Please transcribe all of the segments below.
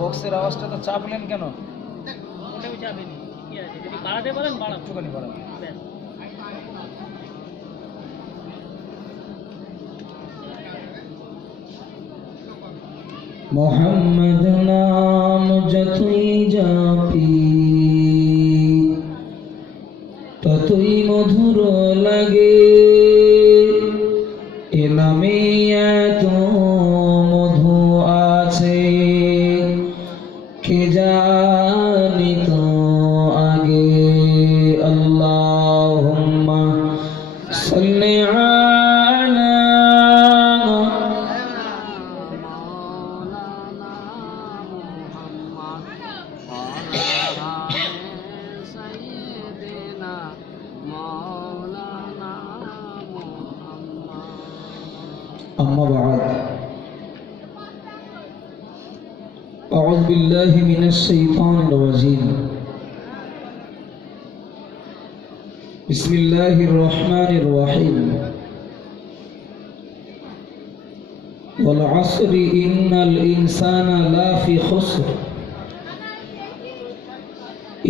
বক্সের আওয়াজটা তো চাপলেন কেন? ওটা আমি চাপিনি, কি আছে, যদি বাড়াতে বলেন বাড়াবো। একটুখানি বাড়ান। ব্যাস। मोहम्मद नाम যতই জাপি ততই মধুর লাগে, এ নামে এত মধু আছে কে জানিত আগে। আল্লাহুম্মা সাল্লি আলা أما بعد أعوذ بالله من الشيطان الرجيم بسم الله الرحمن الرحيم والعصر إن الإنسان لفي خسر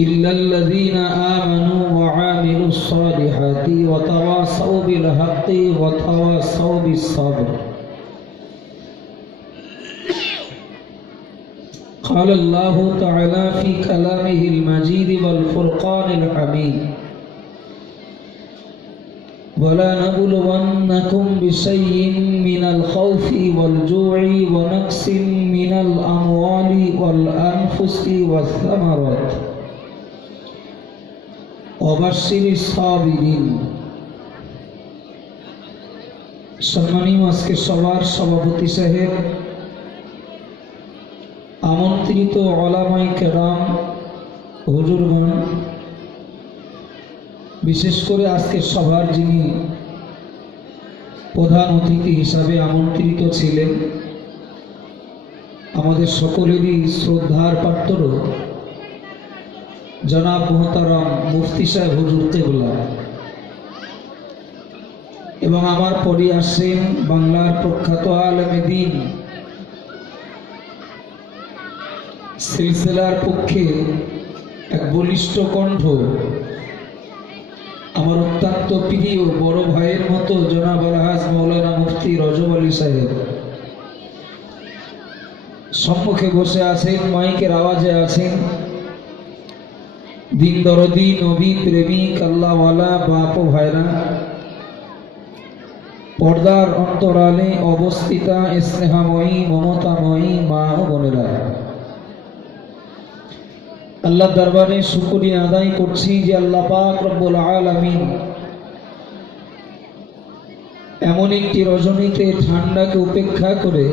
إلا الذين آمنوا وعملوا الصالحات وتواصوا بالحق وتواصوا بالصبر. قال الله تعالى في كلامه المجيد والفرقان الحميد وَلَنَبْلُوَنَّكُمْ بِشَيْءٍ مِّنَ الْخَوْفِ وَالْجُوعِ وَنَقْصٍ مِّنَ الْأَمْوَالِ وَالْأَنفُسِ وَالثَّمَرَاتِ وَبَشِّرِ الصَّابِرِينَ. সম্মানীয় আজকে সবার সভাপতি সাহেব, আমন্ত্রিত উলামায়ে কেরাম, হুজুরগণ, বিশেষ করে আজকে সভার যিনি প্রধান অতিথি হিসাবে আমন্ত্রিত ছিলেন, আমাদের সকলেরই শ্রদ্ধার পাত্র জনাব মুহতারাম মুফতি সাহেব হুজুর কিবলা, এবং আমার পরে আসেন বাংলার প্রখ্যাত আলেমে দ্বীন, সিলসিলার পক্ষে এক বলিষ্ঠ কণ্ঠ, আমার অত্যন্ত প্রিয় বড় ভাইয়ের মতো জনাব আলহাজ মাওলানা মুফতি রজব আলী সাহেব সম্মুখে বসে আছেন, মাইকের আওয়াজে আছেন। দিন দরদি, নবী প্রেমিক, আল্লাহওয়ালা বাপ ও ভাইরা, পর্দার অন্তরালে অবস্থিতা স্নেহাময়ী মমতাময়ী মা ও বোনেরা, আল্লাহ দরবারে শুকরিয়া আদায় করছি যে আল্লাহ পাক রব্বুল আলামিন এমন একটি রজনীতে ঠান্ডাকে উপেক্ষা করে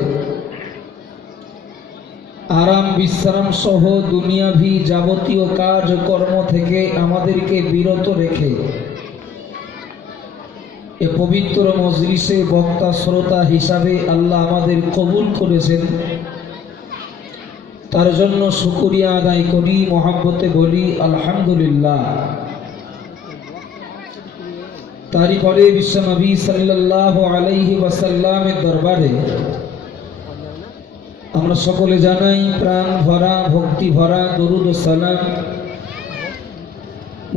আরাম বিশ্রাম সহ দুনিয়াভি যাবতীয় কাজ কর্ম থেকে আমাদেরকে বিরত রেখে এ পবিত্র মজলিসে বক্তা শ্রোতা হিসাবে আল্লাহ আমাদের কবুল করেছেন। তার জন্য শুকরিয়া আদায় করি, মহব্বতে বলি আলহামদুলিল্লাহ। তারই পরে বিশ্বনবী সাল্লাল্লাহু আলাইহি ওয়াসাল্লামের দরবারে আমরা সকলে জানাই প্রাণ ভরা ভক্তি ভরা দরুদ ও সালাম,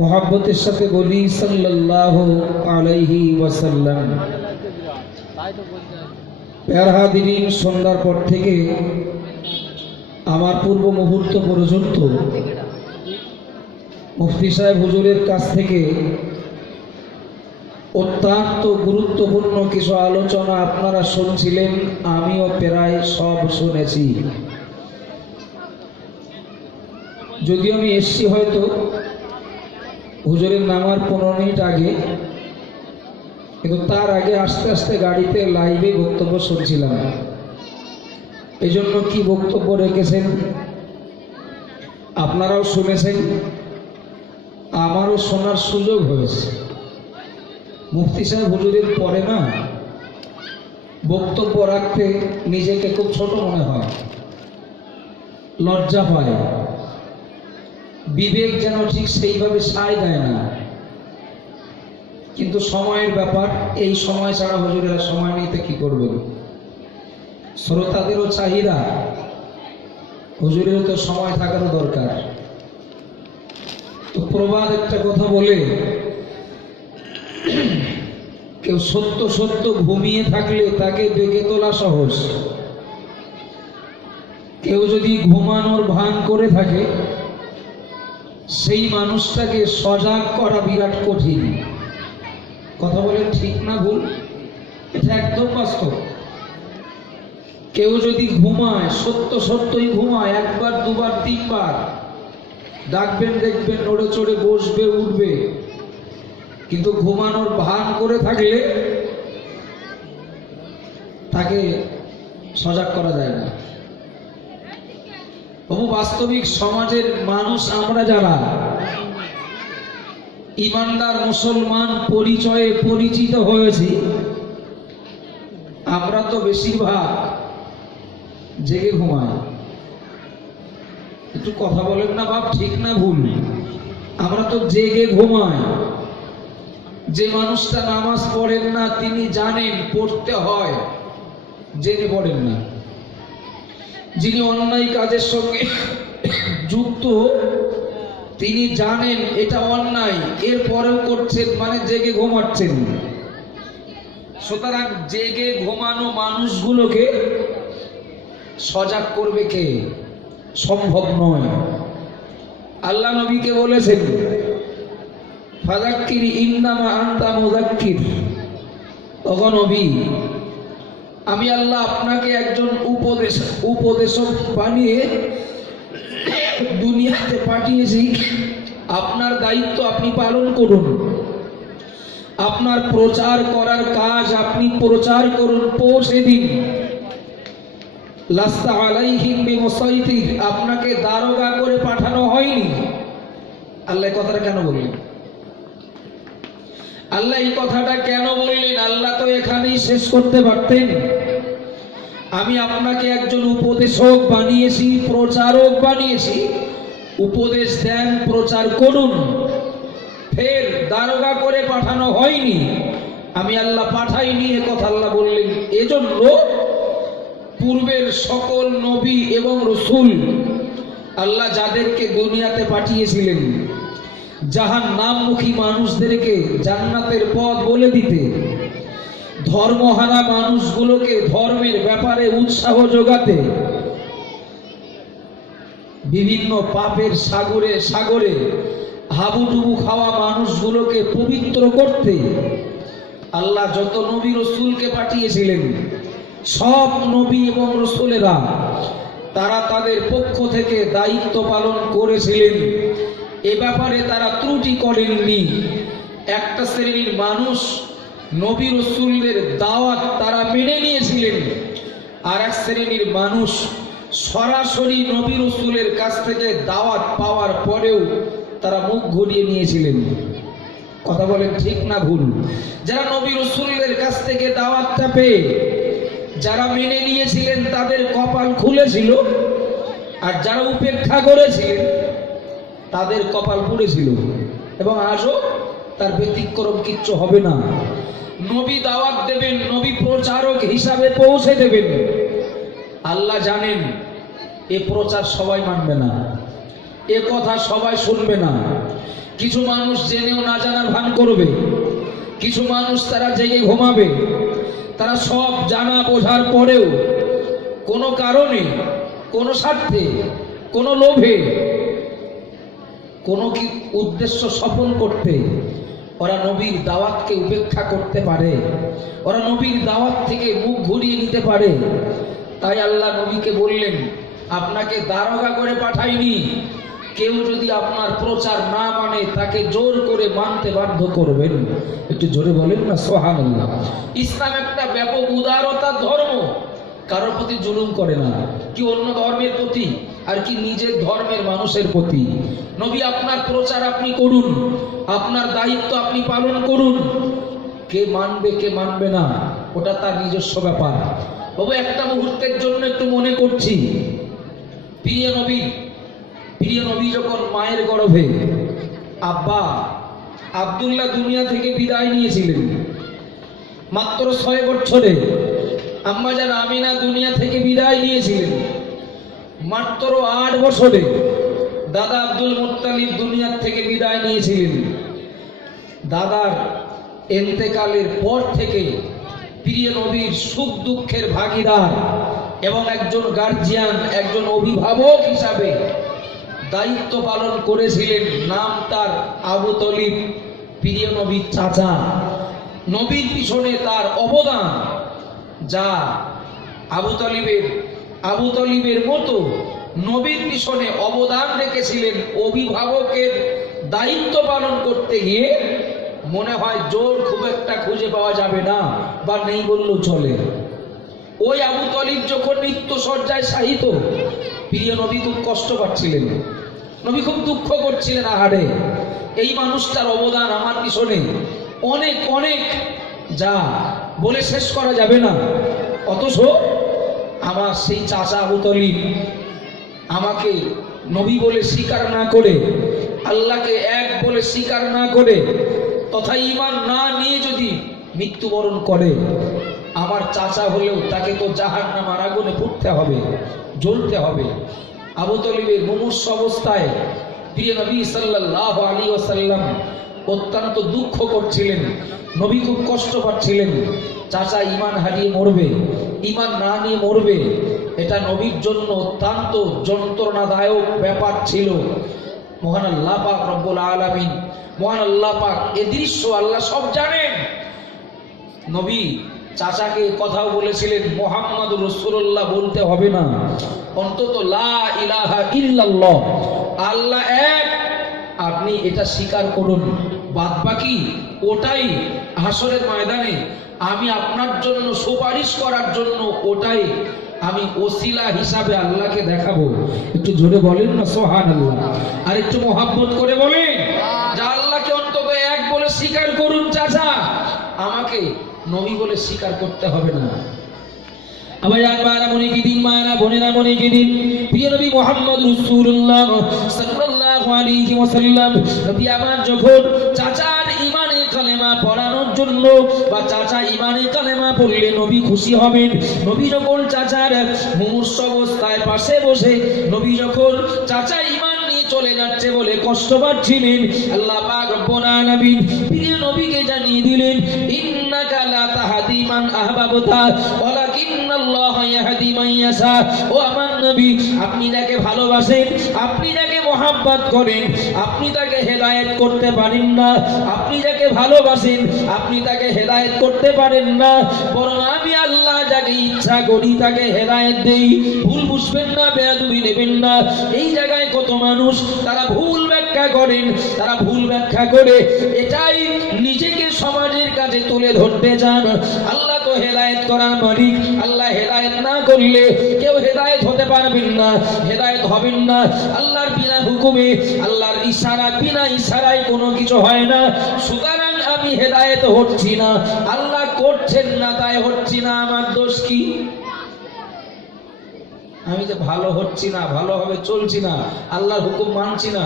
মহব্বতের সাথে বলি সাল্লাল্লাহু আলাইহি ওয়াসাল্লাম। প্যারা হাদিরিন, সন্ধ্যার পর থেকে আমার পূর্ব মুহূর্ত পর্যন্ত মুফতি সাহেব হুজুরের কাছ থেকে অত্যন্ত গুরুত্বপূর্ণ কিছু আলোচনা আপনারা শুনছিলেন, আমিও প্রায় সব শুনেছি। যদিও আমি এসছি হয়তো হুজুরের নামার 15 মিনিট আগে, কিন্তু তার আগে আস্তে আস্তে গাড়িতে লাইভে বক্তব্য শুনছিলাম। এই জন্য কি বক্তব্য রেখেছেন আপনারাও শুনেছেন, আমারও শোনার সুযোগ হয়েছে। মুফতি সাহেব হুজুরের পরে না বক্তব্য রাখতে নিজেকে খুব ছোট মনে হয়, লজ্জা পায়, বিবেক যেন ঠিক সেইভাবে সায় দেয় না। কিন্তু সময়ের ব্যাপার, এই সময় ছাড়া হুজুরেরা সময় নিতে কি করবেন? শ্রোতাদেরও চাহিদা, হুজুরের তো সময় থাকারও দরকার। তো প্রবাদ একটা কথা বলে, কেউ সত্য সত্য ঘুমিয়ে থাকলে তাকে ডেকে তোলা সহজ, কেউ যদি ঘুমানোর ভান করে থাকে সেই মানুষটাকে সজাগ করা বিরাট কঠিন। কথা বলেন ঠিক না ভুল? এটা একদম বাস্তব। কেউ যদি ঘুমায়, সত্য সত্যই ঘুমায়, একবার দুবার তিনবার ডাকবেন দেখবেন নড়ে চড়ে বসবে উঠবে, কিন্তু ঘুমানোর ভান করে থাকলে তাকে সজাগ করা যায় না। বহু বাস্তবিক সমাজের মানুষ আমরা যারা ইমানদার মুসলমান পরিচয়ে পরিচিত হয়েছি, আমরা তো বেশিরভাগ জেগে ঘুমাই। একটু কথা বলেন না বাপ, ঠিক না ভুল? আমরা তো জেগে ঘুমাই। যে মানুষটা নামাজ পড়েন না তিনি জানেন পড়তে হয়, জেনে পড়েন না। যিনি অন্যায় কাজের সঙ্গে যুক্ত তিনি জানেন এটা অন্যায়, এরপরেও করছেন, মানে জেগে ঘুমাচ্ছেন। সুতরাং জেগে ঘুমানো মানুষগুলোকে সজাগ করবে কে? সম্ভব নয়। আল্লাহ নবীকে বলেছেন, ফাযাক্কির ইন্নামা আনতা মুযাক্কির। ওগো নবী, আমি আল্লাহ আপনাকে একজন উপদেশক বানিয়ে দুনিয়াতে পাঠিয়েছি। আপনার দায়িত্ব আপনি পালন করুন, আপনার প্রচার করার কাজ আপনি প্রচার করুন, পৌঁছে দিন। লাস্তা আলাইহিম বিমুসাইতির, আপনাকে দারোগা করে পাঠানো হয়নি। আল্লাহ কথাটা কেন বললেন? আল্লাহ এই কথাটা কেন বললেন? আল্লাহ তো এখানেই শেষ করতে পারতেন। আমি আপনাকে একজন উপদেশক বানিয়েছি, প্রচারক বানিয়েছি, উপদেশ দেন, প্রচার করুন। ফের দারোগা করে পাঠানো হয়নি, আমি আল্লাহ পাঠাইনি, এ কথা আল্লাহ বললেন। এজন্য পূর্বের সকল নবী এবং রসুল আল্লাহ যাদেরকে দুনিয়াতে পাঠিয়েছিলেন জাহান্নামমুখী মানুষদেরকে জান্নাতের পথ বলে দিতে, ধর্মহারা মানুষগুলোকে ধর্মের ব্যাপারে উৎসাহ যোগাতে, বিভিন্ন পাপের সাগরে সাগরে হাবুডুবু খাওয়া মানুষগুলোকে পবিত্র করতে আল্লাহ যত নবী রসুলকে পাঠিয়েছিলেন, সব নবী এবং রসুলেরা তারা তাদের পক্ষ থেকে দায়িত্ব পালন করেছিলেন। এ ব্যাপারে তারা ত্রুটি করেননি। একটা শ্রেণীর মানুষ নবী রসুলদের দাওয়াত তারা মেনে নিয়েছিলেন, আর এক শ্রেণীর মানুষ সরাসরি নবী রসুলের কাছ থেকে দাওয়াত পাওয়ার পরেও তারা মুখ ঘুরিয়ে নিয়েছিলেন। কথা বলেন ঠিক না ভুল? যারা নবী রসুলদের কাছ থেকে দাওয়াতটা পেয়ে যারা মেনে নিয়েছিলেন তাদের কপাল খুলেছিল, আর যারা উপেক্ষা করেছিলেন তাদের কপাল পুড়েছিল, এবং আজও তার ব্যতিক্রম কিচ্ছু হবে না। নবী দাওয়াত দেবেন, নবী প্রচারক হিসাবে পৌঁছে দেবেন। আল্লাহ জানেন এ প্রচার সবাই মানবে না, এ কথা সবাই শুনবে না। কিছু মানুষ জেনেও না জানার ভান করবে, কিছু মানুষ তারা জেগে ঘুমাবে। তারা সব জানা বোঝার পরেও কোনো কারণে, কোনো স্বার্থে, কোনো লোভে, কোনো কি উদ্দেশ্য সফল করতে ওরা নবীর দাওয়াতকে উপেক্ষা করতে পারে, ওরা নবীর দাওয়াত থেকে মুখ ঘুরিয়ে নিতে পারে। তাই আল্লাহ নবীকে বললেন, আপনাকে দারোগা করে পাঠাইনি। কেউ যদি আপনার প্রচার না মানে তাকে জোর করে মানতে বাধ্য করবেন। একটু জোরে বলেন না সুবহানাল্লাহ। ইসলাম একটা ব্যাপক উদারতার ধর্ম, কারোর প্রতি জুলুম করে না, কি অন্য ধর্মের প্রতি আর কি নিজের ধর্মের মানুষের প্রতি। নবী আপনার প্রচার আপনি করুন, আপনার দায়িত্ব আপনি পালন করুন। কে মানবে কে মানবে না ওটা তার নিজস্ব ব্যাপার। তবে একটা মুহূর্তের জন্য একটু মনে করছি, প্রিয় নবী যখন মায়ের গর্ভে আব্বা আব্দুল্লাহ দুনিয়া থেকে বিদায় নিয়েছিলেন, মাত্র 6 বছরে আম্মা জান আমিনা দুনিয়া থেকে বিদায় নিয়েছিলেন। মাত্র 8 বছরে দাদা আব্দুল মুত্তালিব দুনিয়ার থেকে বিদায় নিয়েছিলেন। দাদার ইন্তেকালের পর থেকে প্রিয় নবীর সুখ দুঃখের ভাগীদার এবং একজন গার্জিয়ান, একজন অভিভাবক হিসাবে দায়িত্ব পালন করেছিলেন। নাম তার আবু তলিব, প্রিয় নবীর চাচা। নবীর পিছনে তার অবদান যা আবু তলিবের মতো নবীর পিছনে অবদান রেখেছিলেন। অভিভাবকের দায়িত্ব পালন করতে গিয়ে মনে হয় জোর খুব একটা খুঁজে পাওয়া যাবে না, বা নেই বললেও চলে। ওই আবু তলিব যখন মৃত্যু শয্যায় শায়িত, প্রিয় নবী খুব কষ্ট পাচ্ছিলেন, নবী খুব দুঃখ করছিলেন। আহারে, এই মানুষটার অবদান আমার পিছনে অনেক অনেক, যা বলে শেষ করা যাবে না। অথচ আমার সেই চাচা আবু তলিব আমাকে নবী বলে স্বীকার না করে, আল্লাহকে এক বলে স্বীকার না করে, তথা ঈমান না নিয়ে যদি মৃত্যুবরণ করে, আমার চাচা হলেও তাকে তো জাহান্নামের আগুনে পুড়তে হবে, জ্বলতে হবে। আবু তলিবের মুমূর্ষ অবস্থায় প্রিয় নবী সাল্লাল্লাহু আলাইহি ওয়াসাল্লাম অত্যন্ত দুঃখ করছিলেন। নবী খুব কষ্ট পাচ্ছিলেন। চাচা ঈমান হারিয়ে মরবে, ঈমান না নিয়ে মরবে, এটা নবীর জন্য অত্যন্ত যন্ত্রণাদায়ক ব্যাপার ছিল। মহান আল্লাহ পাক রব্বুল আলামিন, মহান আল্লাহ পাক এ দৃশ্য আল্লাহ সব জানেন। নবী চাচাকে কথাও বলেছিলেন, মুহাম্মাদুর রাসূলুল্লাহ বলতে হবে না, অন্তত লা ইলাহা ইল্লাল্লাহ, আল্লাহ এক, আপনি এটা স্বীকার করুন। বাদ বাকি ওটাই হাসরের ময়দানে আমি আপনার জন্য সুপারিশ করার জন্য ওটাই আমি ওসিলা হিসাবে আল্লাহকে দেখাবো। একটু জোরে বলেন না সুবহানাল্লাহ, আর একটু মোহাব্বত করে বলেন যে আল্লাহকে অন্তত এক বলে স্বীকার করুন চাচা, আমাকে নবী বলে স্বীকার করতে হবে না। আমার একবার মনে কি দিন, মায়েরা বোনেরা মনে কি দিন, প্রিয় নবী মুহাম্মদ রাসূলুল্লাহ সাল্লাল্লাহু আলাইহি ওয়াসাল্লাম নবী আমার যখন চাচার ঈমানে কালেমা পড়ানোর জন্য, বা চাচা ঈমানে কালেমা পড়লে নবী খুশি হবেন, নবী যখন চাচার মুমূর্ষ অবস্থায় পাশে বসে, নবী যখন চাচা ঈমান নিয়ে চলে যাচ্ছে বলে কষ্ট পাচ্ছিলেন, আল্লাহ পাক রব্বুল আলামিন প্রিয় নবীকে জানিয়ে দিলেন, ইন্নাকা লা তাহদি মান আহবাবতা ওয়ালাকিন্নাল্লাহ ইয়াহদি মান ইয়াশা। ও আমার নবী, আপনি যাকে ভালোবাসেন, আপনি যাকে মহব্বত করেন, আপনি তাকে হেদায়েত করতে পারেন না। আপনি যাকে ভালোবাসেন, আপনি তাকে হেদায়েত করতে পারেন না, বরং আমি আল্লাহ যাকে ইচ্ছা করি তাকে হেদায়েত দেই। ভুল বুঝবেন না, বেয়াদবি নেবেন না। এই জায়গায় কত মানুষ তারা ভুল ব্যাখ্যা করেন, তারা ভুল ব্যাখ্যা করে এটাই নিজেকে সমাজের কাছে তুলে ধরতে চান। আল্লাহ তো হেদায়েত করার মালিক, আল্লাহ হেদায়েত না করলে কেউ হেদায়েত হতে পারবেন না, হেদায়েত হবেন না। আল্লাহর বিনা হুকুমে, আল্লাহর ইশারা, বিনা ইশারায় কোনো কিছু হয় না। সুতরাং আমি হেদায়েত হচ্ছি না, আল্লাহ করছেন না তাই হচ্ছি না, আমার দোষ কি? আমি যে ভালো হচ্ছি না, ভালোভাবে চলছি না, আল্লাহর হুকুম মানছি না,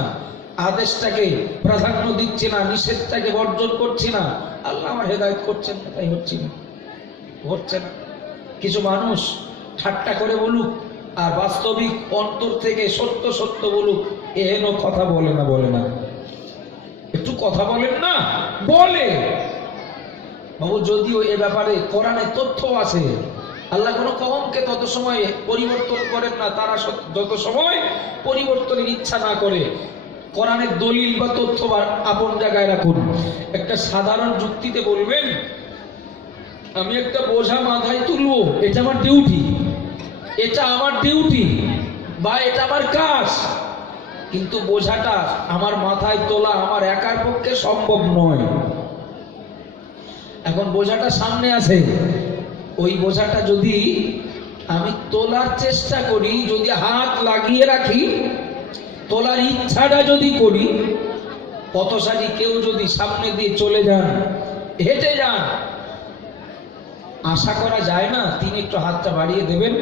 আদেশটাকে প্রাধান্য দিচ্ছি না, নিষেধটাকে বর্জন করছি না, আল্লাহ আমার হেদায়েত করছেন না তাই হচ্ছে না, হচ্ছে না। কিছু মানুষ ঠাট্টা করে বলুক আর বাস্তবিক অন্তর থেকে সত্য সত্য বলুক, এহেন কথা বলে না, বলে না, একটু কথা বলেন না, বলে বাবু। যদিও এ ব্যাপারে কোরআনে তথ্য আছে, আল্লাহ কোনো কওমকে তত সময় পরিবর্তন করেন না তারা যত সময় পরিবর্তনের ইচ্ছা না করে। কোরআনের দলিল বা তথ্য আপন জায়গায় রাখুন। একটা সাধারণ যুক্তিতে বলবেন, আমি একটা বোঝা মাথায় তুলবো, এটা আমার ডিউটি, এটা আমার ডিউটি, বা এটা আমার কাজ, কিন্তু বোঝাটা আমার মাথায় তোলা আমার একার পক্ষে সম্ভব নয়। এখন বোঝাটা সামনে আছে, ওই বোঝাটা যদি আমি তোলার চেষ্টা করি, যদি হাত লাগিয়ে রাখি, তোলার ইচ্ছাটা যদি করি, পথচারী কেউ যদি সামনে দিয়ে চলে যান, হেঁটে যান, আশা করা যায় না তিনি একটু হাতটা বাড়িয়ে দেবেন?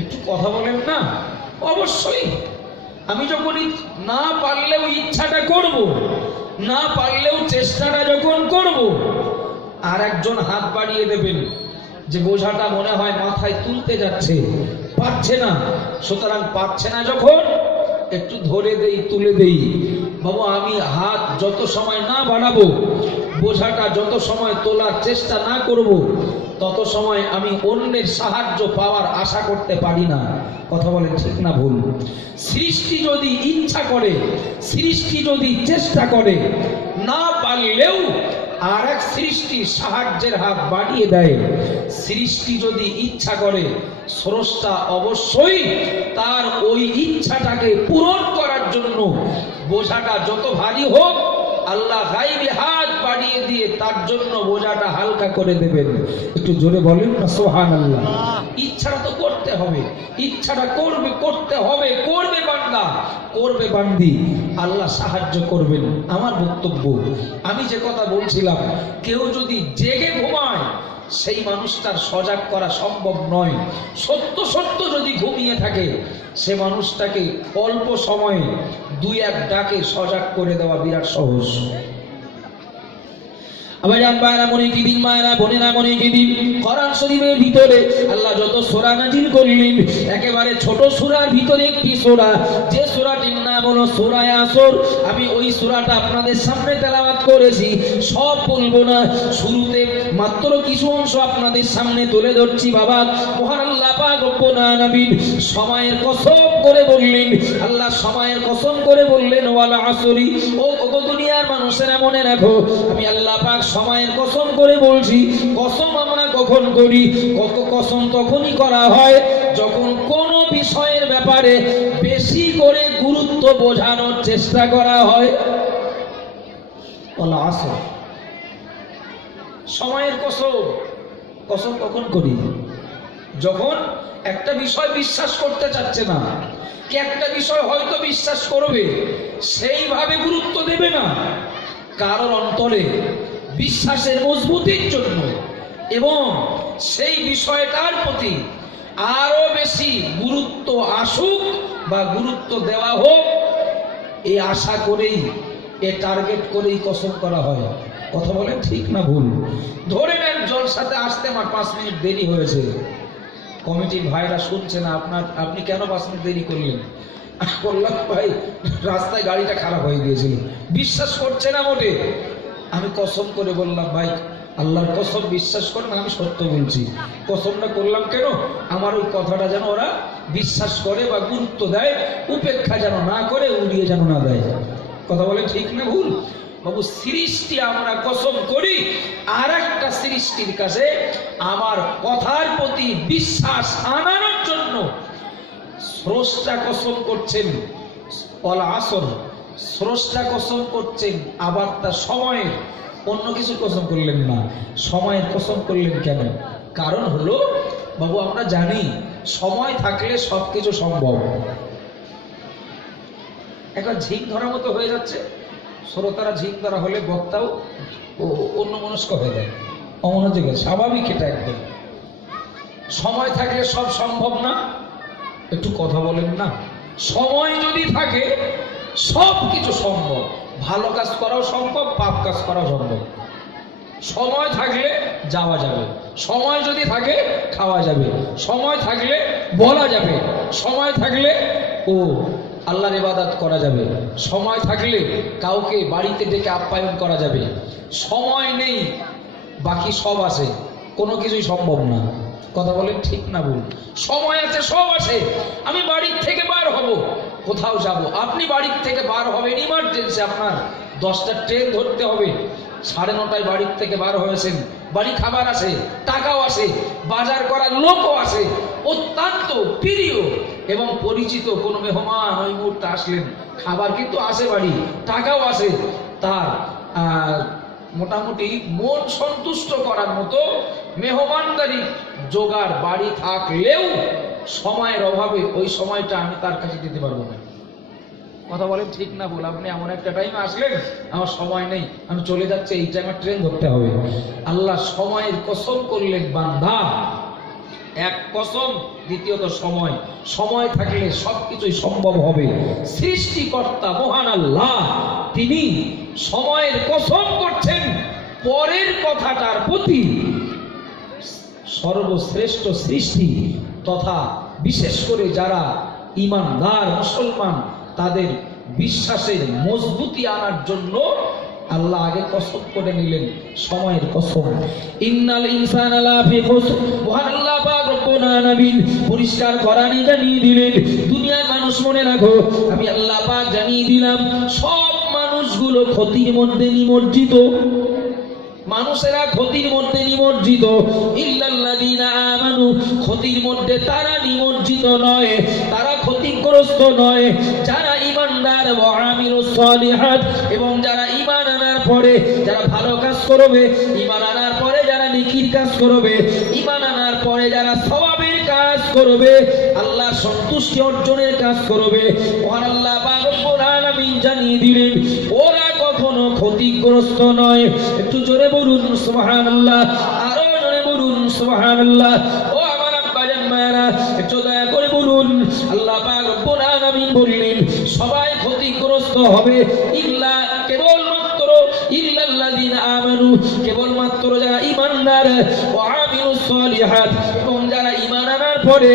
একটু কথা বলেন না? অবশ্যই। আমি যখন না পারলেও ইচ্ছাটা করব, না পারলেও চেষ্টাটা যখন করব, আর একজন হাত বাড়িয়ে দেবেন, যে বোঝাটা মনে হয় মাথায় তুলতে যাচ্ছে, পাচ্ছে না। সুতরাং পাচ্ছে না যখন একটু ধরে দেই, তুলে দেই। বাবু আমি হাত যত সময় না বাড়াবো, বোঝাটা যত সময় তোলার চেষ্টা না করব, তত সময় আমি অন্যের সাহায্য পাওয়ার আশা করতে পারি না। কথা বলেন ঠিক না ভুল? সৃষ্টি যদি ইচ্ছা করে, সৃষ্টি যদি চেষ্টা করে, না পারলেও আর এক সৃষ্টি সাহায্যের হাত বাড়িয়ে দেয়। সৃষ্টি যদি ইচ্ছা করে, স্রষ্টা অবশ্যই তার ওই ইচ্ছাটাকে পূরণ করার জন্য বোঝাটা যত ভারী হোক, আল্লাহ গায়বী হাত বাড়িয়ে দিয়ে তার জন্য বোঝাটা হালকা করে দেবেন। একটু জোরে বলেন না সুবহানাল্লাহ। ইচ্ছাটা তো করতে হবে, ইচ্ছাটা করবে, করতে হবে, করবে বান্দা, করবে বান্দি, আল্লাহ সাহায্য করবেন। আমার বক্তব্য, আমি যে কথা বলছিলাম, কেউ যদি জেগে ঘুমায় সেই মানুষটার সজাগ করা সম্ভব নয়। সত্য সত্য যদি ঘুমিয়ে থাকে, সে মানুষটাকে অল্প সময়ে দুই এক ডাকে সজাগ করে দেওয়া বিরাট সহজ। কোরআন শরীফের ভিতরে আল্লাহ যত সূরা নাজিল করলেন, একেবারে ছোট সূরার ভিতরে একটি সূরা, যে সূরাটির নাম হলো সূরা আসর। আমি ওই সূরাটা আপনাদের সামনে তেলাওয়াত করেছি, সব বলবো না, শুরুতে মাত্র কিছু অংশ আপনাদের সামনে তুলে ধরছি। বাবা, মহান আল্লাহ পাক রব্বুল আলামিন সময়ের কসম করে বললেন, আল্লাহ সময়ের কসম করে বললেন, ওয়াল আসরি, ও দুনিয়ার মানুষেরা মনে রাখো, আমি আল্লাহ পাক সময়ের কসম করে বলছি। কসম আমরা কখন করি? কসম তখনই করা হয় যখন কোন বিষয়ের ব্যাপারে বেশি করে গুরুত্ব বোঝানোর চেষ্টা করা হয়। আল্লাহ আসর, সময়ের কসম। কসম কখন করি? যখন একটা বিষয় বিশ্বাস করতে চাচ্ছে না, কি একটা বিষয় হয়তো বিশ্বাস করবে, সেইভাবে গুরুত্ব দেবে না। কারোর অন্তরে বিশ্বাসের মজবুতির জন্য এবং সেই বিষয়টার প্রতি আরো বেশি গুরুত্ব আসুক বা গুরুত্ব দেওয়া হোক, এই আশা করেই, এ টার্গেট করেই কসম করা হয়। কথা বলেন ঠিক না ভুল? ধরে নেন জলসাতে আসতে আমার 5 মিনিট দেরি হয়েছে, কমিটির ভাইরা শুনছে না, আপনি কেন 5 মিনিট দেরি করলেন? বললাম ভাই রাস্তায় গাড়িটা খারাপ হয়ে গিয়েছিল। বিশ্বাস করছে না মোটে। আমি কসম করে বললাম, ভাই আল্লাহর কসম বিশ্বাস করেন, আমি সত্য বলছি। কসমটা করলাম কেন? আমার ওই কথাটা যেন ওরা বিশ্বাস করে বা গুরুত্ব দেয়, উপেক্ষা যেন না করে, উড়িয়ে যেন না দেয়। কথা বলে ঠিক না ভুল? বাবু, সৃষ্টি আমরা কসম করি, আর একটা সৃষ্টির কাছে আমার কথার প্রতি বিশ্বাস আনানোর জন্য স্রষ্টা কসম করছেন, ওয়াল আসর, স্রষ্টা কসম করছেন, আবার তার সময়ের, অন্য কিছু কসম করলেন না, সময়ের কসম করলেন কেন? কারণ হলো বাবু, আমরা জানি সময় থাকলে সবকিছু সম্ভব। এখন ঝিং ধরার মতো হয়ে যাচ্ছে, শ্রোতারা ঝিং ধরা হলে বক্তাও অন্য মনস্ক হয়ে যায়, অমনোযোগী, স্বাভাবিক এটা একদম। সময় থাকলে সব সম্ভব না? একটু কথা বলেন না। সময় যদি থাকে সব কিছু সম্ভব, ভালো কাজ করাও সম্ভব, পাপ কাজ করাও সম্ভব। সময় থাকলে যাওয়া যাবে, সময় যদি থাকে খাওয়া যাবে, সময় থাকলে বলা যাবে, সময় থাকলে আল্লাহর ইবাদত করা যাবে, সময় থাকলে কাউকে বাড়িতে ডেকে আপ্যায়ন করা যাবে। সময় নেই, বাকি সব আছে, কোনো কিছুই সম্ভব না। কথা বলেন ঠিক না ভুল? সময় আছে, সব আছে। আমি বাড়ির থেকে বার হব, কোথাও যাব, আপনি বাড়ির থেকে বার হবেন, ইমার্জেন্সি আপনার 10টার ট্রেন ধরতে হবে, 9:30 বাড়ির থেকে বার হয়েছেন, বাড়ি খাবার আছে, টাকাও আছে, বাজার করার লোকও আছে, অত্যন্ত প্রিয় এবং পরিচিত কোনো মেহমান ওই মুহূর্তে আসলেন, খাবার কিন্তু আছে, বাড়ি টাকাও আছে, তার মোটামুটি মন সন্তুষ্ট করার মতো মেহমানদারি জোগাড় বাড়ি থাকলেও সময়ের অভাবে ওই সময়টা আমি তার কাছে দিতে পারবো না। কথা বলেন ঠিক না বল? আপনি এমন একটা টাইমে আসলেন, আমার সময় নেই, আমি চলে যাচ্ছি, এই টাইমে ট্রেন ধরতে হবে। আল্লাহ সময়ের কসম করলেন, বান্দা এক কসম, দ্বিতীয়ত সময়, সময় থাকলে সবকিছুই সম্ভব হবে। সৃষ্টিকর্তা মহান আল্লাহ তিনি সময়ের কসম করছেন পরের কথাটার প্রতি। সর্বশ্রেষ্ঠ সৃষ্টি তথা বিশেষ করে যারা ঈমানদার মুসলমান তাদের বিশ্বাসের মজবুতি আনার জন্য আল্লাহ আগে কসম করে নিলেন, সময়ের কসম। ইন্নাল ইনসানা লাফি খুসর, মহান আল্লাহ পাক রব্বুল আলামিন পরিষ্কার কোরআনে জানিয়ে দিলেন, দুনিয়ার মানুষ মনে রাখো, আমি আল্লাহ পাক জানিয়ে দিলাম সব মানুষগুলো ক্ষতির মধ্যে নিমজ্জিত। মানুষেরা ক্ষতির মধ্যে নিমজ্জিত, ইল্লাল্লাযীনা আমানু, ক্ষতির মধ্যে তারা নিমজ্জিত নয়, তারা ক্ষতিগ্রস্ত নয় যারা ঈমানদার, ওয়া আমিলুস সালিহাত, এবং যারা ঈমান আনার পরে যারা ভালো কাজ করবে, ঈমান আনার পরে যারা নেকির কাজ করবে, ঈমান আনার পরে যারা সওয়াবের কাজ করবে, আল্লাহর সন্তুষ্টি অর্জনের কাজ করবে, মহান আল্লাহ পাক রব্বুল আলামিন জানিয়ে দিলেন ওরা কখনো ক্ষতিগ্রস্ত নয়। একটু জোরে বলুন সুবহানাল্লাহ, আরো জোরে বলুন সুবহানাল্লাহ। ও আমার আব্বাজান মায়েরা, একটু দয়া করে বলুন, আল্লাহ পাক রব্বুল আলামিন বললেন সবাই ক্ষতিগ্রস্ত হবে, ইল্লা, কেবলমাত্র ইল্লাল্লাযীনা আমানু, কেবলমাত্র যারা ঈমানদার, ওয়া আমিলুস সালিহাত, এবং যারা ঈমান আনার পরে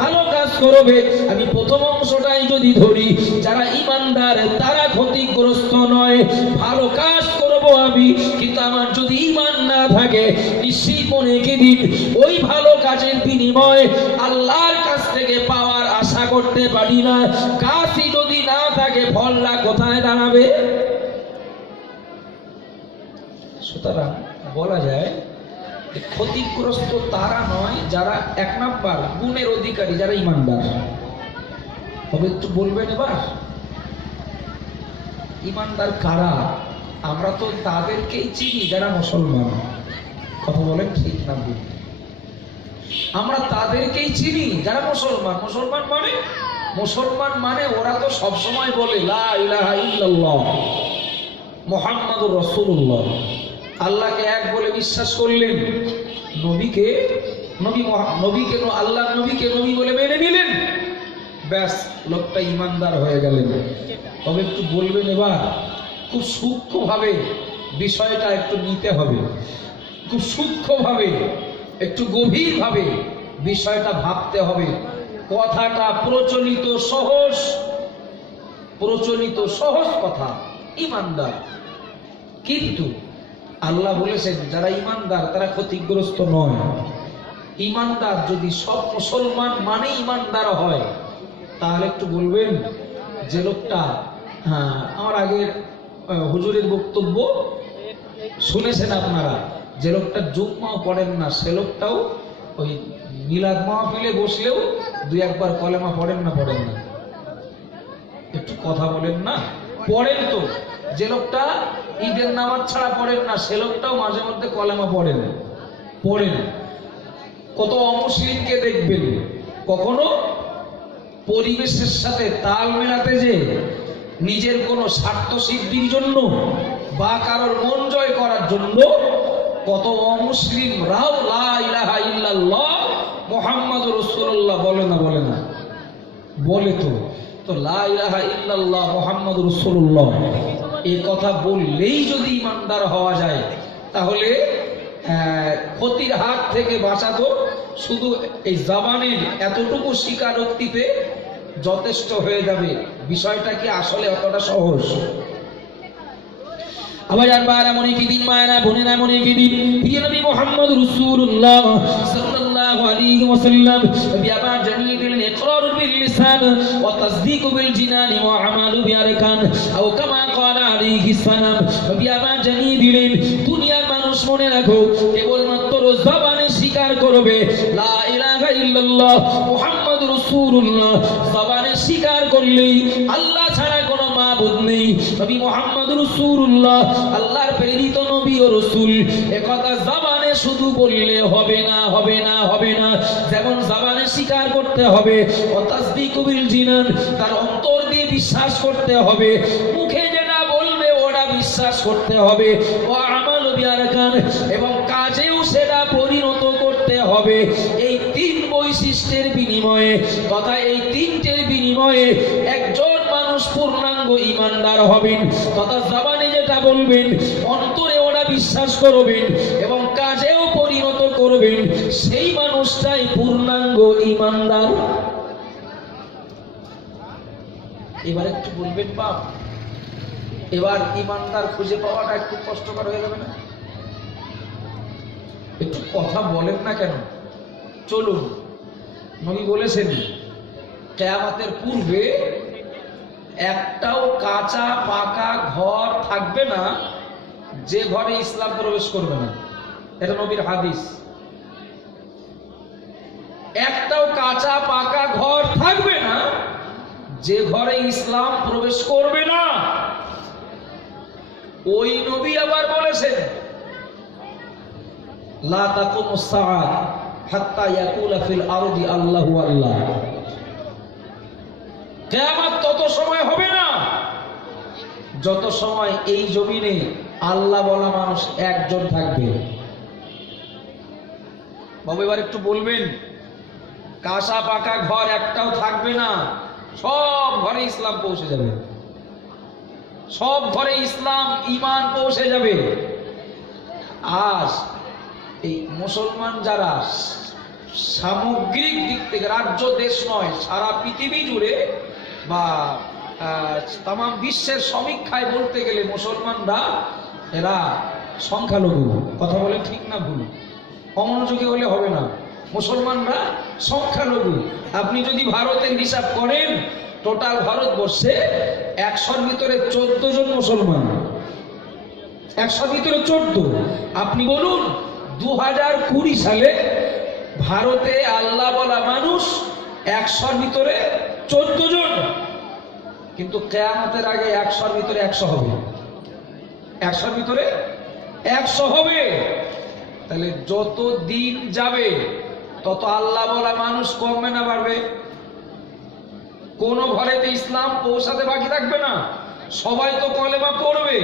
ভালো কাজ করবে। আমি প্রথম অংশটাই যদি ধরি, যারা ঈমানদার তারা ক্ষতিগ্রস্ত নয়, ভালো কাজ করব আমি, কিন্তু আমার যদি ঈমান না থাকে নিশ্চিত মনে দিন ওই ভালো কাজের বিনিময়ে আল্লাহর কাছ থেকে পাওয়ার আশা করতে পারি না। কাজই যদি না থাকে ফলটা কোথায় দাঁড়াবে? সুতরাং বলা যায় ক্ষতিগ্রস্ত তারা নয় যারা এক নাম্বার গুণের অধিকারী, যারা ঈমানদার হবে। একটু বলবেন এবার ঈমানদার কারা? আমরা তো তাদেরকেই চিনি যারা মুসলমান। কথা বলেন ঠিক না ভুল? আমরা তাদেরকেই চিনি যারা মুসলমান। মুসলমান মানে ওরা তো সব সময় বলে লা ইলাহা ইল্লাল্লাহ মুহাম্মাদুর রাসূলুল্লাহ, আল্লাহকে এক বলে বিশ্বাস করলেন, নবীকে আল্লাহ নবীকে নবী বলে মেনে নিলেন, ব্যাস লোকটা ঈমানদার হয়ে গেলেন। তবে একটু বলবেন এবার, খুব সূক্ষ্মভাবে বিষয়টা একটু নিতে হবে, খুব সূক্ষ্মভাবে একটু গভীরভাবে বিষয়টা ভাবতে হবে। কথাটা প্রচলিত সহজ কথা, ঈমানদার, কিন্তু আল্লাহ বলেছেন যারা ঈমানদার তারা ক্ষতিগ্রস্ত নয়। ঈমানদার যদি সব মুসলমান মানে ঈমানদার হয়, তাহলে একটু বলবেন যে লোকটা, আমার আগের হুজুরের বক্তব্য শুনেছেন আপনারা, যে লোকটা জুম্মাও পড়েন না সে লোকটাও ওই মিলাদ মাহফিলে বসলেও দুই একবার কলেমা পড়েন না? একটু কথা বলেন না। পড়েন তো, যে লোকটা ঈদের নামাজ ছাড়া পড়েন না সে লোকটাও মাঝে মধ্যে কলেমা পড়েন। কত অমুসলিমকে দেখবেন কখনো পরিবেশের সাথে তাল মেলাতে যে নিজের কোনো স্বার্থ সিদ্ধির জন্য বা কারোর মন জয় করার জন্য কত অমুসলিমরাও লা ইলাহা ইল্লাল্লাহ মুহাম্মাদুর রাসূলুল্লাহ বলে না? বলে তো লা ইলাহা ইল্লাল্লাহ মুহাম্মাদুর রাসূলুল্লাহ এই কথা বললেই যদি ঈমানদার হওয়া যায়, তাহলে ক্ষতির হাত থেকে বাঁচাতো শুধু এই জবানের এতটুকু স্বীকারোক্তিতে যথেষ্ট হয়ে যাবে। বিষয়টা কি আসলে অতটা সহজ? আবার একবার এমন একই দিন মায়েরা বোনেরা, এমন একই দিন প্রিয় নবী মুহাম্মদ রাসূলুল্লাহ সাল্লাল্লাহু আলাইহি ওয়াসাল্লাম নবী আবার জানিয়ে দিলেন ইকরারু বিল লিসান ওয়া তাসদীকু বিল জিনান ওয়া আমালু বিল আরকান, আও কামা ক্বালা আলাইহি সালাম। নবী আবার জানিয়ে দিলেন দুনিয়ার মানুষ মনে রাখো, কেবলমাত্র জবানে স্বীকার করবে লা ইলাহা ইল্লাল্লাহ মুহাম্মাদুর রাসূলুল্লাহ, জবানে স্বীকার করলেই আল্লাহ ছাড়া কোনো মাবুদ নেই, নবী মুহাম্মদুর রাসূলুল্লাহ আল্লাহর প্রেরিত নবী ও রাসূল, একথা জবানে শুধু বললে হবে না। যেমন জবানে স্বীকার করতে হবে, ও তাসদীকু বিল জিনান, তার অন্তর দিয়ে বিশ্বাস করতে হবে, মুখে যেটা বলবে ওটা বিশ্বাস করতে হবে, ও আমালু বিল আরকান, এবং কাজেও সেটা পরিণত করতে হবে। এই তিন বৈশিষ্ট্যের বিনিময়ে তথা এই তিনটের বিনিময়ে একজন মানুষ পূর্ণাঙ্গ ঈমানদার হবেন। তথা জবানে যেটা বলবেন অন্তরে ওটা বিশ্বাস করবেন এবং কাজেও পরিণত করবেন, সেই মানুষটাই পূর্ণাঙ্গ ঈমানদার। এবার একটু বলবেন বাপ, এবার ইমানদার খুঁজে পাওয়াটা একটু কষ্টকর হয়ে যাবে না? একটু কথা বলেন না কেন? চলুন, নবী বলেছেন কিয়ামতের পূর্বে একটাও কাঁচা পাকা ঘর থাকবে না যে ঘরে ইসলাম প্রবেশ করবে না। এটা নবীর হাদিস। একটাও কাঁচা পাকা ঘর থাকবে না যে ঘরে ইসলাম প্রবেশ করবে না। ওই নবী আবার বলেছেন লা তাকুমুস সাআত হাত্তা ইয়াকুলা ফিল আরদি আল্লাহু আল্লাহ। কিয়ামত তত সময় হবে না যত সময় এই জমিনে আল্লাহ বলা মানুষ একজন থাকবে। বাবা এবার একটু বলবেন, কাঁচা পাকা ঘর একটাও থাকবে না, সব ঘরে ইসলাম পৌঁছে যাবে, সব ঘরে ইসলাম ঈমান পৌঁছে যাবে। আজ এই মুসলমান যারা সামগ্রিক দিক থেকে, রাজ্য দেশ নয় সারা পৃথিবী জুড়ে বা তাম বিশ্বের সমীক্ষায় বলতে গেলে মুসলমানরা এরা সংখ্যালঘু। কথা বলে ঠিক না ভুল? অমনোযোগী হলে হবে না। মুসলমানরা সংখ্যালঘু। আপনি যদি ভারতের হিসাব করেন, টোটাল ভারতবর্ষে 100-র ভিতরে 14 জন মুসলমান, 100-র ভিতরে 14। আপনি বলুন 2020 সালে ভারতে আল্লাহ বলা মানুষ 100-র ভিতরে 14 জন, কিন্তু কিয়ামতের আগে 100-র ভিতরে 100 হবে, 100-র ভিতরে 100 হবে। তাহলে যত দিন যাবে তত আল্লাহ বলা মানুষ কমবে না বাড়বে? কোন ঘরেতে ইসলাম পৌঁছাতে বাকি থাকবে না। সবাই তো কলেমা পড়বে,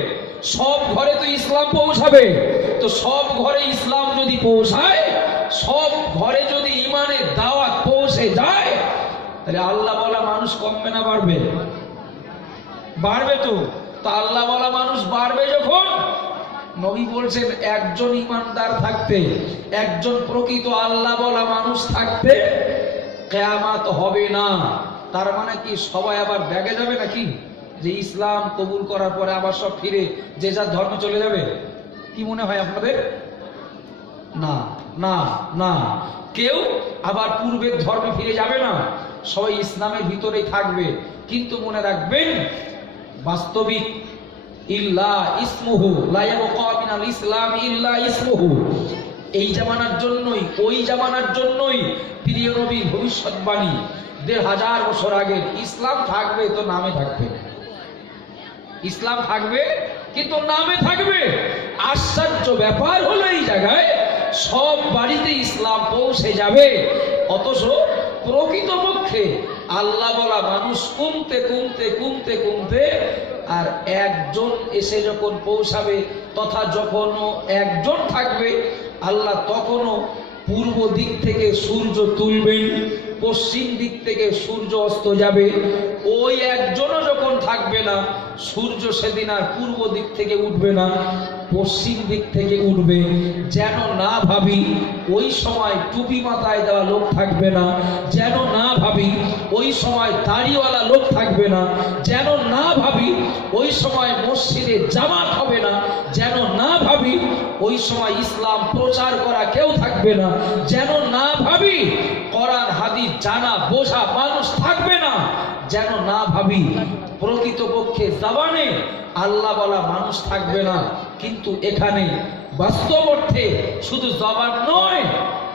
সব ঘরে তো ইসলাম পৌঁছাবে। তো সব ঘরে ইসলাম যদি পৌঁছায়, সব ঘরে যদি ঈমানের দাওয়াত পৌঁছে যায়, তাহলে আল্লাহ বলা মানুষ কমবে না বাড়বে? বাড়বে তো। তো আল্লাহ বলা মানুষ বাড়বে যখন, নবী বলছেন একজন ঈমানদার থাকতে, একজন প্রকৃত আল্লাহ বলা মানুষ থাকতে কিয়ামত হবে না। তার মানে কি সবাই আবার ব্যাগে যাবে নাকি? যে ইসলাম কবুল করার পরে আবার সব ফিরে যে যার ধর্মে চলে যাবে? কি মনে হয় আপনাদের? না না না, কেউ আবার পূর্বের ধর্মে ফিরে যাবে না, সবাই ইসলামের ভিতরেই থাকবে। কিন্তু মনে রাখবেন, বাস্তবিক ইল্লা ইসমুহু লা ইয়াবকা মিনাল ইসলাম ইল্লা ইসমুহু, এই জামানার জন্যই, ওই জামানার জন্যই প্রিয় নবীর ভবিষ্যৎবাণী 1500 বছর আগে, ইসলাম থাকবে তো নামে থাকবে, ইসলাম থাকবে কিন্তু নামে থাকবে। আশ্চর্য ব্যাপার হলো এই জায়গায় সব বাড়িতে ইসলাম পৌঁছে যাবে, অথচ প্রকৃতপক্ষে আল্লাহ বলা মানুষ কমতে কমতে কমতে কমতে আর একজন এসে যখন পৌঁছাবে, তথা যখনও একজন থাকবে, আল্লাহ তখনও পূর্ব দিক থেকে সূর্য তুলবেন, পশ্চিম দিক থেকে সূর্য অস্ত যাবে। ওই একজনও যখন থাকবে না, সূর্য সেদিন আর পূর্ব দিক থেকে উঠবে না, পশ্চিম দিক থেকে উঠবে। যেন না ভাবি ওই সময় টুপি মাথায় দেওয়া লোক থাকবে না, যেন না ভাবি ওই সময় দাড়িওয়ালা লোক থাকবে না, যেন না ভাবি ওই সময় মসজিদে জামাত হবে না, যেন না ভাবি ওই সময় ইসলাম প্রচার করা কেউ থাকবে না, যেন না ভাবি কোরআন হাদিস জানা বোঝা মানুষ থাকবে না, যেন না ভাবি প্রকৃতপক্ষে জবানে আল্লাহ বলা মানুষ থাকবে না। কিন্তু এখানে বাস্তব অর্থে শুধু জবান নয়,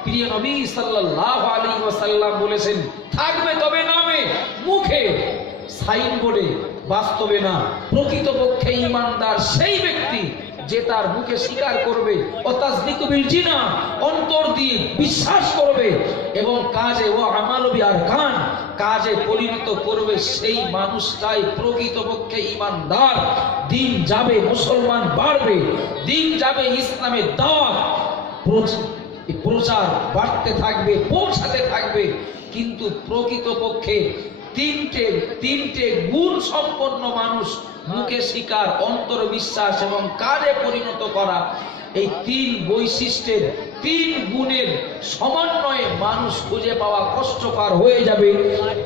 প্রিয় নবী সাল্লাল্লাহু আলাইহি ওয়াসাল্লাম বলেছেন থাকবে তবে নামে, মুখে, সাইনবোর্ডে, বাস্তবে না। প্রকৃতপক্ষে ঈমানদার সেই ব্যক্তি যে তার মুখে স্বীকার করবে, ও তাসদিকু বিল জিনা, অন্তর দিয়ে বিশ্বাস করবে এবং কাজে ও আমালু বি আরকান, কাজে পরিণত করবে, সেই মানুষটাই প্রকৃতপক্ষে ঈমানদার। দিন যাবে, মুসলমান বাড়বে, দিন যাবে, ইসলামের দাওয়াত প্রচার বাড়তে থাকবে, পৌঁছাতে থাকবে। কিন্তু প্রকৃতপক্ষে তিনটে গুণ সম্পন্ন মানুষ, মুখে স্বীকার, অন্তর বিশ্বাস এবং কাজে পরিণত করা, এই তিন বৈশিষ্ট্যের তিন গুণের সমন্বয়ে মানুষ খুঁজে পাওয়া কষ্টকর হয়ে যাবে।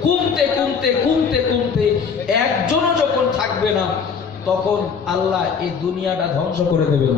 কমতে কমতে কমতে কমতে একজনও যখন থাকবে না, তখন আল্লাহ এই দুনিয়াটা ধ্বংস করে দেবেন।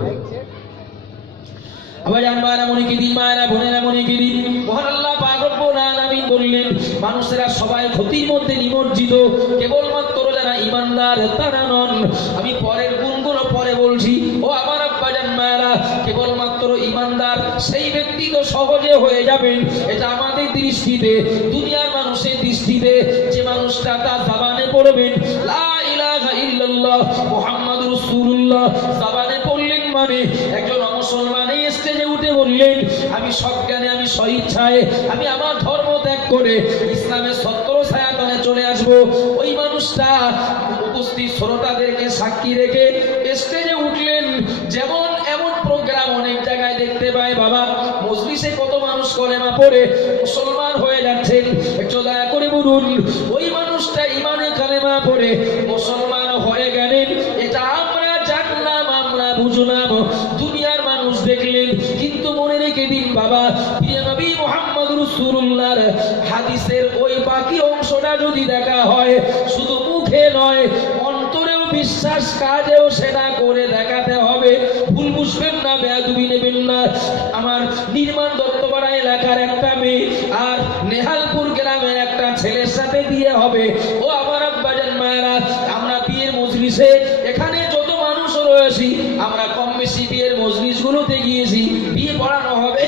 মানুষেরা সবাই ক্ষতির মধ্যে নিমজ্জিত, কেবলমাত্র যারা ঈমানদার তারা নন। আমি পরের গুণগুলো পরে বলছি। ও আমার আব্বাজান মায়েরা, কেবলমাত্র ঈমানদার সেই ব্যক্তি তো সহজে হয়ে যাবেন, এটা আমাদের দৃষ্টিতে। দুনিয়ার মানুষের দৃষ্টিতে যে মানুষটা তার জবানে পড়বেন লা ইলাহা ইল্লাল্লাহ মুহাম্মাদুর রাসূলুল্লাহ, জবানে পড়লেন মানে একজন মুসলমান স্টেজে উঠে বললেন আমি সজ্ঞানে, আমি স্বইচ্ছায়, আমি আমার ধর্ম ত্যাগ করে ইসলামের ছত্র ছায়াতলে চলে আসব। ওই মানুষটা উপস্থিত শ্রোতাদেরকে সাক্ষী রেখে স্টেজে উঠলেন। যেমন এমন প্রোগ্রাম অনেক জায়গায় দেখতে পায় বাবা, মজলিসে কত মানুষ কলেমা পড়ে মুসলমান হয়ে যাচ্ছেন। একটু দয়া করে বলুন, ওই মানুষটা ইমানে কালেমা পড়ে মুসলমান হয়ে গেলেন, এটা আমরা জানলাম, আমরা বুঝলাম, দুনিয়ার মানুষ দেখলেন। কিন্তু মনে রেখে দিন বাবা, প্রিয় নবী মুহাম্মদ রাসূলুল্লাহর হাদিসের ওই বাকি অংশটা যদি দেখা হয়, শুধু মুখে নয় অন্তরেও বিশ্বাস, কাজেও সেটা করে দেখাতে হবে। ভুল বুঝবেন না, বেয়াদবি নেবেন না। আমার নির্মাণ দত্তপাড়া এলাকার একটা মেয়ে আর নেহালপুর গ্রামের একটা ছেলের সাথে বিয়ে হবে। ও আমার আব্বাজান মায়েরা, আমরা বিয়ের মজলিসে এখানে যত মানুষ রয়েছি, আমরা কম বেশি বিয়ের মজলিসগুলোতে গিয়েছি। বিয়ে পড়ানো হবে,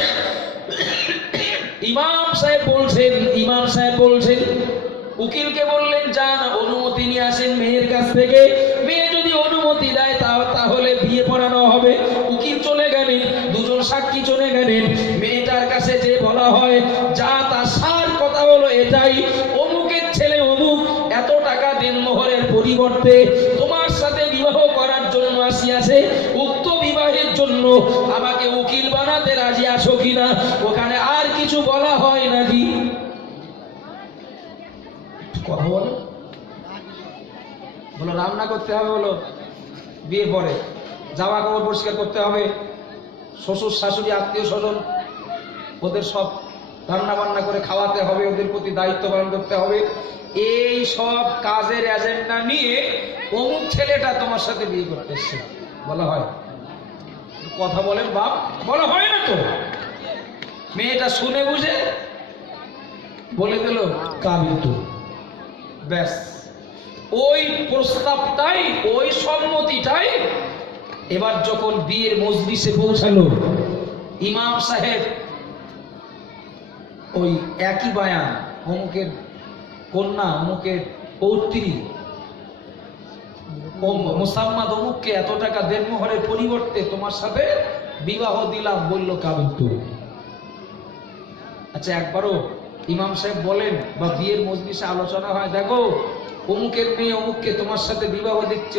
ইমাম সাহেব বলছেন উকিলকে বললেন যান অনুমতি নিয়ে আসেন মেয়ের কাছ থেকে। মেয়ে যদি অনুমতি দেয় তাহলে বিয়ে পড়ানো হবে। উকিল চলে গেলেন, দুজন সাক্ষী চলে গেলেন। মেয়েটার কাছে যে বলা হয় যা তার সার কথা হলো এটাই, অমুকের ছেলে অমুক এত টাকা দেনমোহরের পরিবর্তে তোমার সাথে বিবাহ করার জন্য আসিয়াছে, উক্ত বিবাহের জন্য আমাকে উকিল বানাতে রাজি আছো কিনা? ওখানে আর কিছু বলা হয় নাকি? কথা বলো, বলো রান্না করতে হবে, বলো বিয়ের পরে জামা কাপড় পরিষ্কার করতে হবে, শ্বশুর শাশুড়ি আত্মীয় স্বজন ওদের সব রান্না বান্না করে খাওয়াতে হবে, ওদের প্রতি দায়িত্ব পালন করতে হবে। এই সব কাজের এজেন্ডা নিয়ে অমুক ছেলেটা তোমার সাথে বিয়ে করতে এসছে বলা হয়। কথা বলেন বাপ, বলা হয় না তো? মেয়েটা শুনে বুঝে বলে দিল কাবিন্তু, ব্যাস ওই প্রস্তাবটাই, ওই সম্মতিটাই এবার যখন বিয়ের মজলিসে পৌঁছালো, ইমাম সাহেব ওই একই বায়ান, অমুকের কন্যা, অমুকের পৌত্রী মুসাম্মাদ অমুককে এত টাকা দেনমোহরের পরিবর্তে তোমার সাথে বিবাহ দিলাম, বলল কাবিন্তু। আচ্ছা একবারও ইমাম সাহেব বলেন বা বিয়ের মজলিসে আলোচনা হয়, দেখো অমুকের মেয়ে অমুককে তোমার সাথে বিবাহ দিচ্ছে,